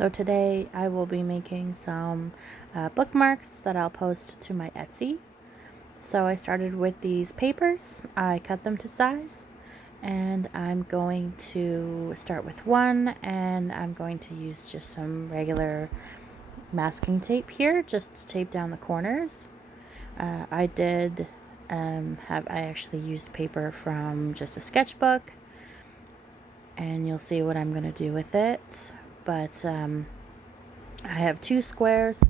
So today I will be making some bookmarks that I'll post to my Etsy. So I started with these papers. I cut them to size, and I'm going to start with one, and I'm going to use just some regular masking tape here just to tape down the corners. I did I actually used paper from just a sketchbook, and you'll see what I'm going to do with it. But I have two squares,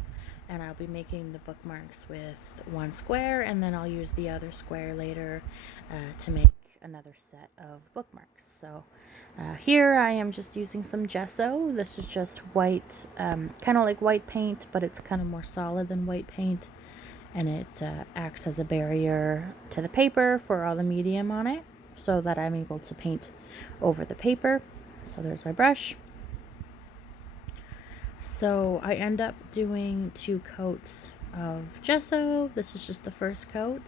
and I'll be making the bookmarks with one square, and then I'll use the other square later to make another set of bookmarks. So here I am just using some gesso. This is just white, kind of like white paint, but it's kind of more solid than white paint, and it acts as a barrier to the paper for all the medium on it, so that I'm able to paint over the paper. So there's my brush. So I end up doing 2 coats of gesso. This is just the first coat.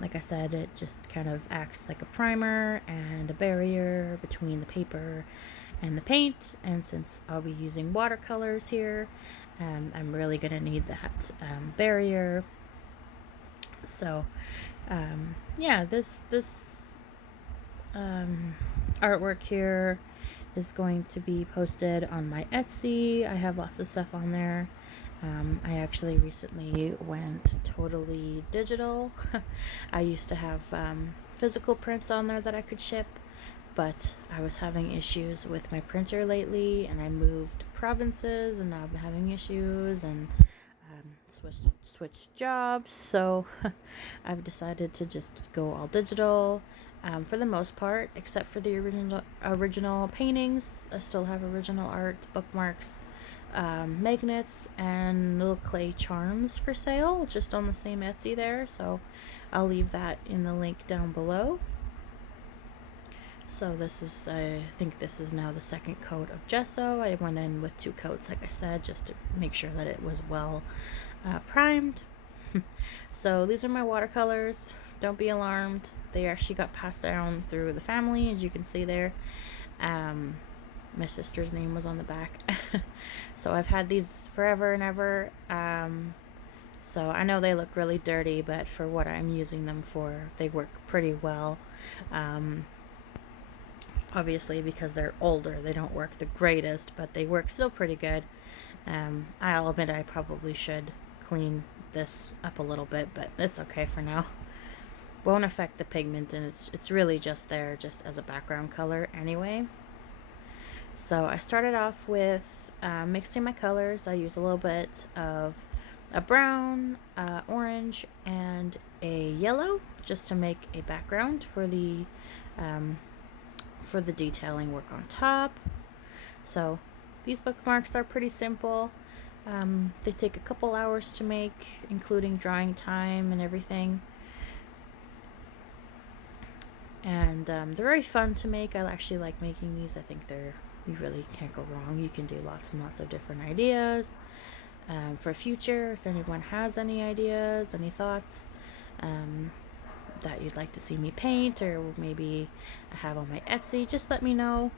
Like I said, it just kind of acts like a primer and a barrier between the paper and the paint. And since I'll be using watercolors here, I'm really going to need that barrier. So yeah, this artwork here is going to be posted on my Etsy. I have lots of stuff on there. I actually recently went totally digital. I used to have physical prints on there that I could ship, but I was having issues with my printer lately, and I moved provinces, and now I'm having issues, and switched jobs, so I've decided to just go all digital. For the most part, except for the original paintings, I still have original art, bookmarks, magnets, and little clay charms for sale, just on the same Etsy there, so I'll leave that in the link down below. So I think this is now the second coat of gesso. I went in with 2 coats, like I said, just to make sure that it was well primed. So these are my watercolors. Don't be alarmed. They actually got passed down through the family, as you can see there. My sister's name was on the back. So I've had these forever and ever. So I know they look really dirty, but for what I'm using them for, they work pretty well. Obviously, because they're older, they don't work the greatest, but they work still pretty good. I'll admit I probably should clean this up a little bit, but it's okay for now. Won't affect the pigment, and it's really just there just as a background color anyway. So I started off with mixing my colors. I use a little bit of a brown, orange, and a yellow just to make a background for the detailing work on top. So these bookmarks are pretty simple. They take a couple hours to make, including drying time and everything. And they're very fun to make. I actually like making these. I think you really can't go wrong. You can do lots and lots of different ideas. For future, if anyone has any ideas, any thoughts that you'd like to see me paint, or maybe have on my Etsy, just let me know.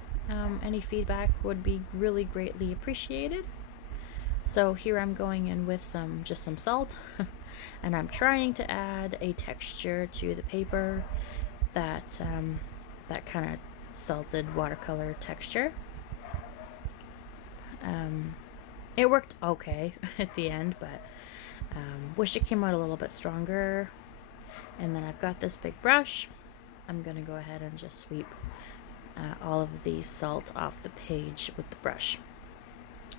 Any feedback would be really greatly appreciated. So here I'm going in with some salt, and I'm trying to add a texture to the paper, that kind of salted watercolor texture. It worked okay at the end, but wish it came out a little bit stronger. And then I've got this big brush. I'm going to go ahead and just sweep all of the salt off the page with the brush.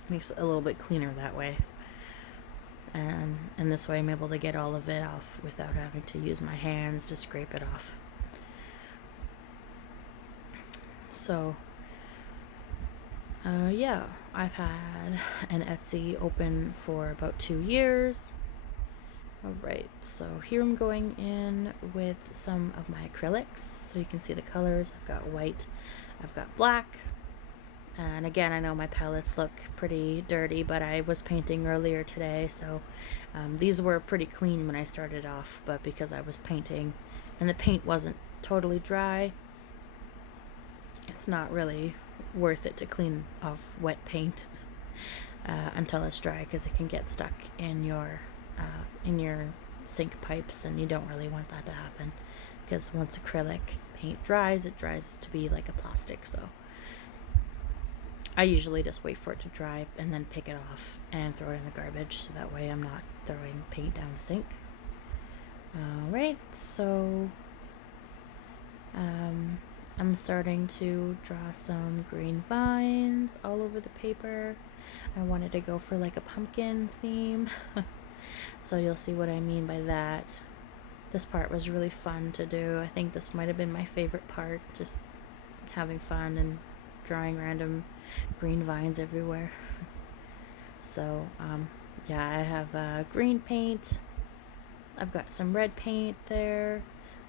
Makes it a little bit cleaner that way. And this way I'm able to get all of it off without having to use my hands to scrape it off. So, yeah, I've had an Etsy open for about 2 years. Alright, so here I'm going in with some of my acrylics, so you can see the colors. I've got white, I've got black, and again, I know my palettes look pretty dirty, but I was painting earlier today, so these were pretty clean when I started off, but because I was painting and the paint wasn't totally dry, it's not really worth it to clean off wet paint until it's dry, because it can get stuck in your sink pipes, and you don't really want that to happen, because once acrylic paint dries, it dries to be like a plastic. So I usually just wait for it to dry and then pick it off and throw it in the garbage, so that way I'm not throwing paint down the sink. Alright, so I'm starting to draw some green vines all over the paper. I wanted to go for like a pumpkin theme. So you'll see what I mean by that. This part was really fun to do. I think this might have been my favorite part, just having fun and drawing random green vines everywhere. So yeah, I have green paint. I've got some red paint there.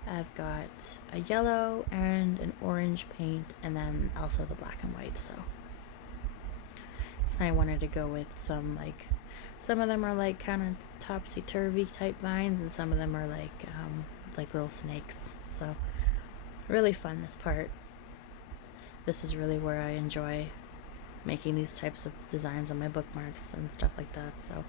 I've got a yellow and an orange paint, and then also the black and white. So I wanted to go with some of them are like kind of topsy-turvy type vines, and some of them are like little snakes. So really fun, this part. This is really where I enjoy making these types of designs on my bookmarks and stuff like that. So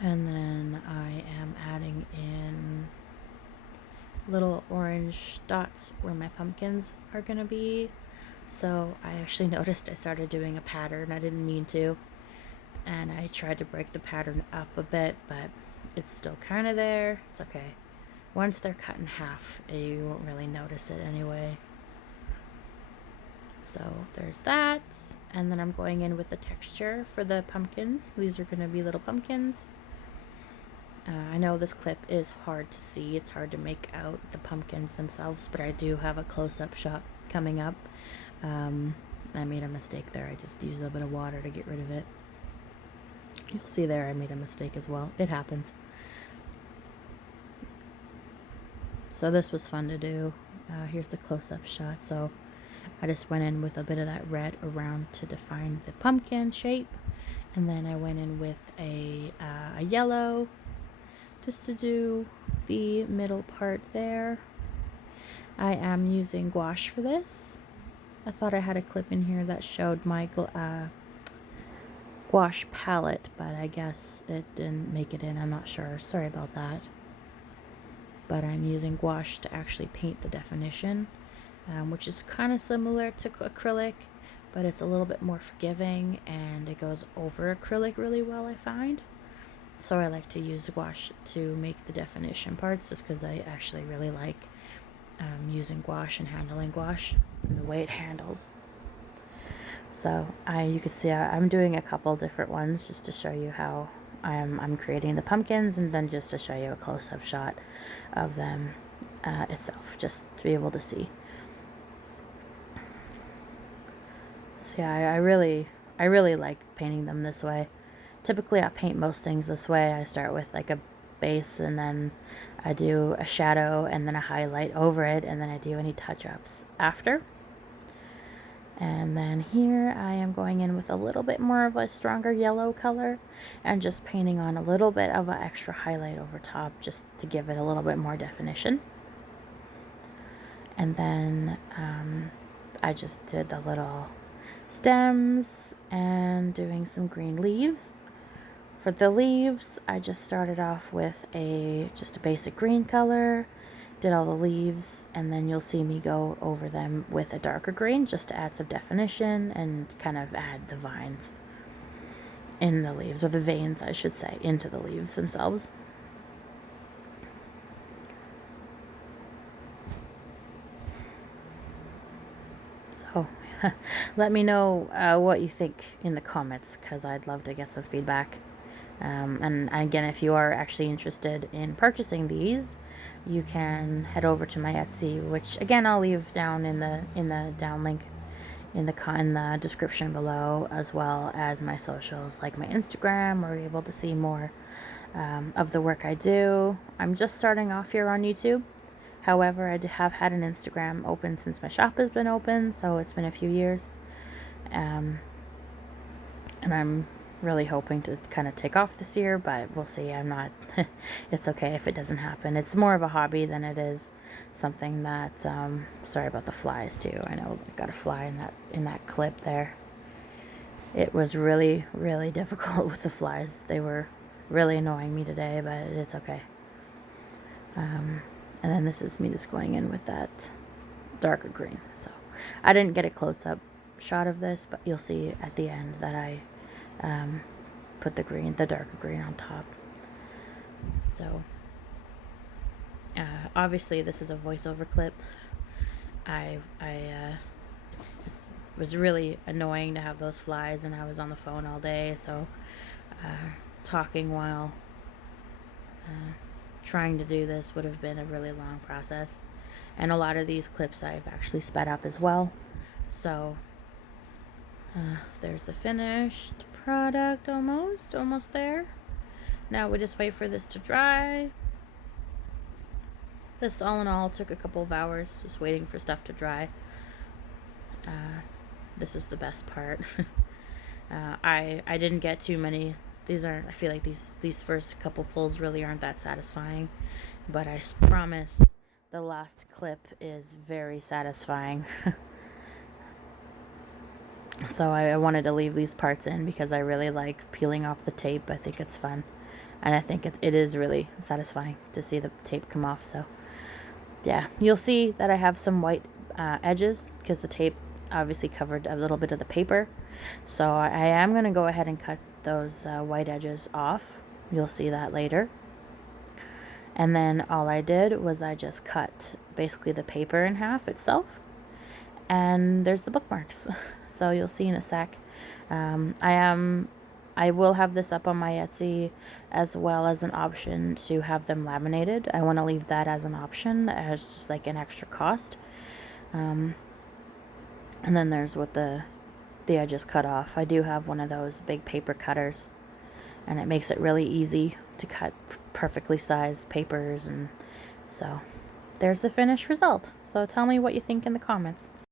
and then I am adding in little orange dots where my pumpkins are gonna be. So I actually noticed I started doing a pattern. I didn't mean to, and I tried to break the pattern up a bit, but it's still kind of there. It's okay. Once they're cut in half, you won't really notice it anyway. So there's that, and then I'm going in with the texture for the pumpkins. These are going to be little pumpkins. I know this clip is hard to see. It's hard to make out the pumpkins themselves, but I do have a close-up shot coming up. I made a mistake there. I just used a bit of water to get rid of it. You'll see there I made a mistake as well. It happens. So this was fun to do. Here's the close-up shot. So I just went in with a bit of that red around to define the pumpkin shape, and then I went in with a yellow just to do the middle part there. I am using gouache for this. I thought I had a clip in here that showed my gouache palette, but I guess it didn't make it in. I'm not sure. Sorry about that. But I'm using gouache to actually paint the definition, which is kind of similar to acrylic, but it's a little bit more forgiving, and it goes over acrylic really well, I find. So I like to use gouache to make the definition parts, just because I actually really like using gouache and handling gouache and the way it handles. So you can see I'm doing a couple different ones just to show you how I'm creating the pumpkins, and then just to show you a close-up shot of them itself, just to be able to see. So yeah, I really like painting them this way. Typically I paint most things this way. I start with like a base, and then I do a shadow and then a highlight over it, and then I do any touch-ups after. And then here I am going in with a little bit more of a stronger yellow color and just painting on a little bit of an extra highlight over top, just to give it a little bit more definition. And then I just did the little stems and doing some green leaves. For the leaves, I just started off with just a basic green color, did all the leaves, and then you'll see me go over them with a darker green just to add some definition and kind of add the vines in the leaves, or the veins I should say, into the leaves themselves. So let me know what you think in the comments, because I'd love to get some feedback. And again, if you are actually interested in purchasing these, you can head over to my Etsy, which again I'll leave down in the down link in the description below, as well as my socials like my Instagram, where you're able to see more of the work I do. I'm just starting off here on YouTube. However, I have had an Instagram open since my shop has been open, so it's been a few years. And I'm really hoping to kind of take off this year, but we'll see. I'm not, it's okay if it doesn't happen. It's more of a hobby than it is something that, sorry about the flies too. I know I got a fly in that clip there. It was really, really difficult with the flies. They were really annoying me today, but it's okay. And then this is me just going in with that darker green. So I didn't get a close-up shot of this, but you'll see at the end that I put the darker green on top. So obviously this is a voiceover clip. It was really annoying to have those flies, and I was on the phone all day, so talking while trying to do this would have been a really long process. And a lot of these clips I've actually sped up as well. So there's the finished product, almost there. Now we just wait for this to dry. This all in all took a couple of hours just waiting for stuff to dry. This is the best part. I didn't get too many. I feel like these first couple pulls really aren't that satisfying, but I promise the last clip is very satisfying. So I wanted to leave these parts in because I really like peeling off the tape. I think it's fun, and I think it is really satisfying to see the tape come off. So yeah, you'll see that I have some white edges because the tape obviously covered a little bit of the paper. So I am going to go ahead and cut those white edges off. You'll see that later. And then all I did was I just cut basically the paper in half itself. And there's the bookmarks. So you'll see in a sec. I will have this up on my Etsy as well as an option to have them laminated. I want to leave that as an option as just like an extra cost. And then there's what the edges cut off. I do have one of those big paper cutters, and it makes it really easy to cut perfectly sized papers. And so there's the finished result. So tell me what you think in the comments.